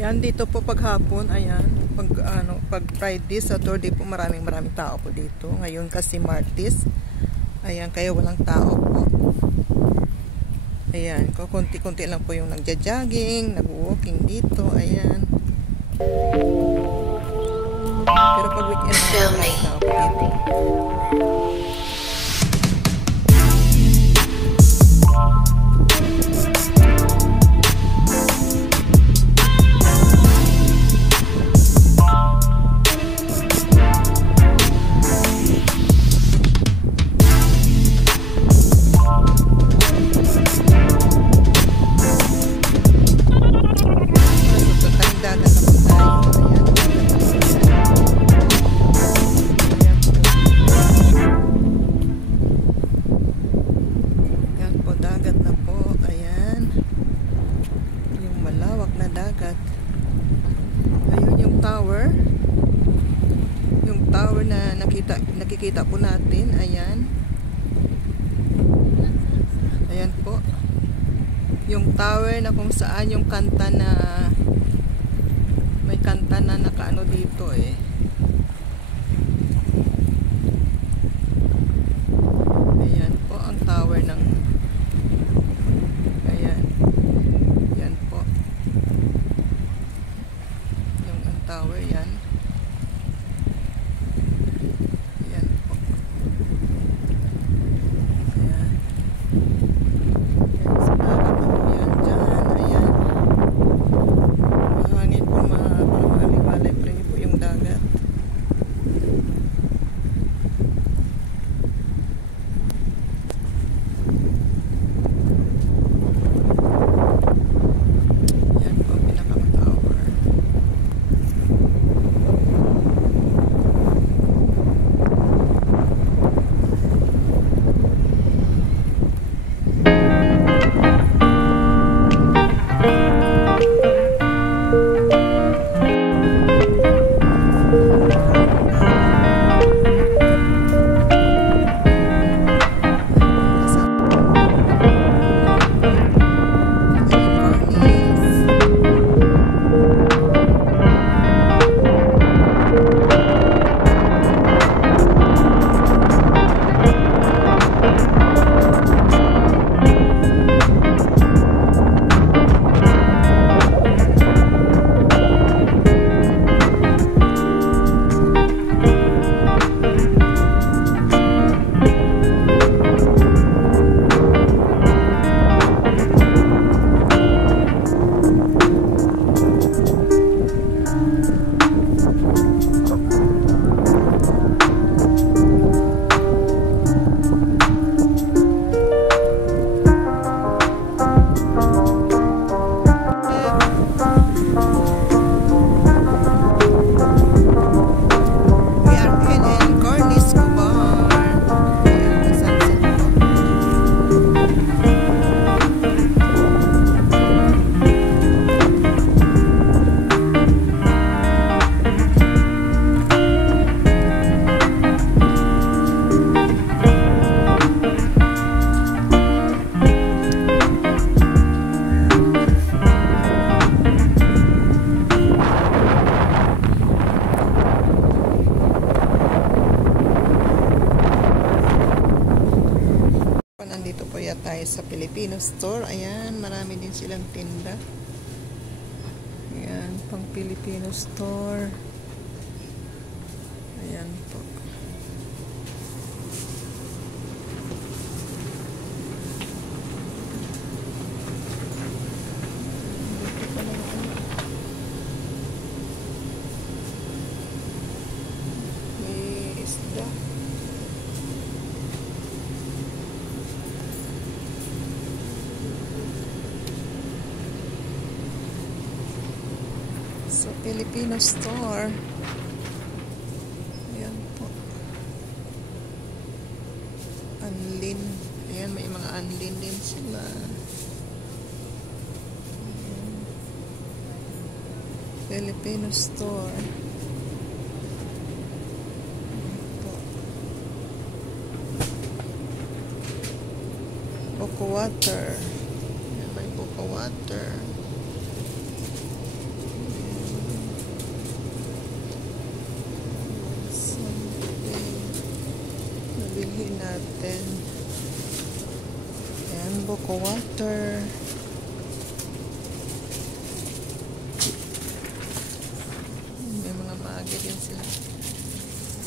Ayan, dito po paghapon, ayan, pag Friday, Saturday po maraming tao po dito. Ngayon kasi Martes, ayan, kaya walang tao po. Ayan, konti-konti lang po yung nagja-jogging, nag-walking dito, ayan. Pero pag weekend, maraming tao po dito. Tower na nakikita po natin, ayan. Ayan po. Yung tower na kung saan yung kanta na may kanta na nakaano dito eh. Ayan po ang tower ng ayan. Yan po. Yung ang tower yan. Tayo sa Filipino store. Ayan, marami din silang tinda. Ayan, pang Filipino store. Ayan po. Filipino store. Ayan po. Anlin. Ayan, may mga anlin din sila. Ayan. Filipino store. Coco water. Ayan, may coco water. Bilhin natin. Ayan, coco water. May mga magi din sila.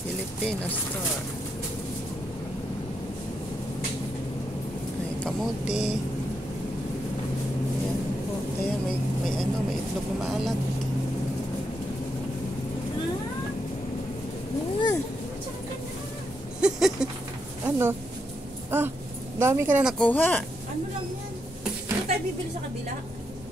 Filipino store. May kamote. Ayan po. Ayan, may itlog na maalat. Ano? Dami ka na nakuha. Ano lang yan? Hindi tayo bibili sa kabila.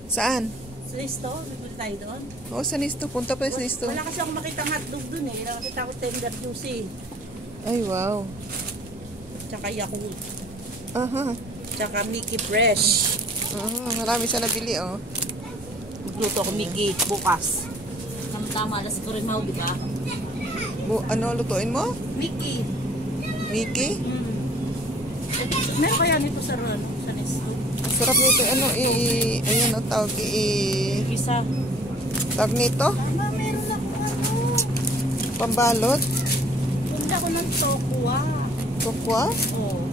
Saan? Sa Nisto, bibili tayo doon. Oo, sa Nisto. Punta pa sa Nisto. Wala kasi akong makita hotdog doon eh. Nakakita ko tender juicy. Ay, wow. Tsaka Yakult. Aha. Tsaka Mickey Fresh. Marami siya nabili, oh. Magluto ko Mickey bukas. Tama, alas ko rin mau, di ba? Ano, lutuin mo? Mickey. Mickey? Meron kaya nito sa ron? Sa Nisto. Sarap nito. Ano, ayan ang tawag. Isa. Tawag nito? Tama, meron ako ano. Pambalot? Punta ko ng tokwa. Tokwa? Oo.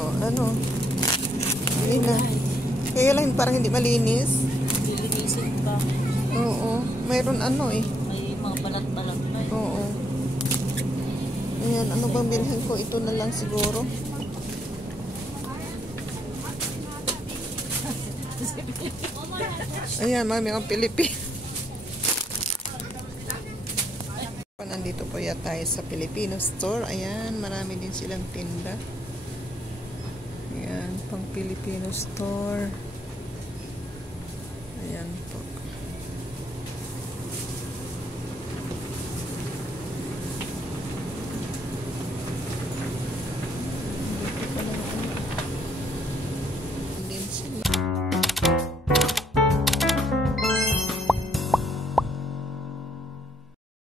Oh, ano? Hindi na. Kaya lang parang hindi malinis. Lilinisin pa. Oo. Mayroon ano eh. May mga balat-balat pa eh. Oo. Ayan, ano bang bilhin ko? Ito na lang siguro. Ayan, mami, ang Pilipino. Nandito po yata tayo sa Filipino store. Ayan, marami din silang tinda. Ayan, pang Filipino store. Ayan po.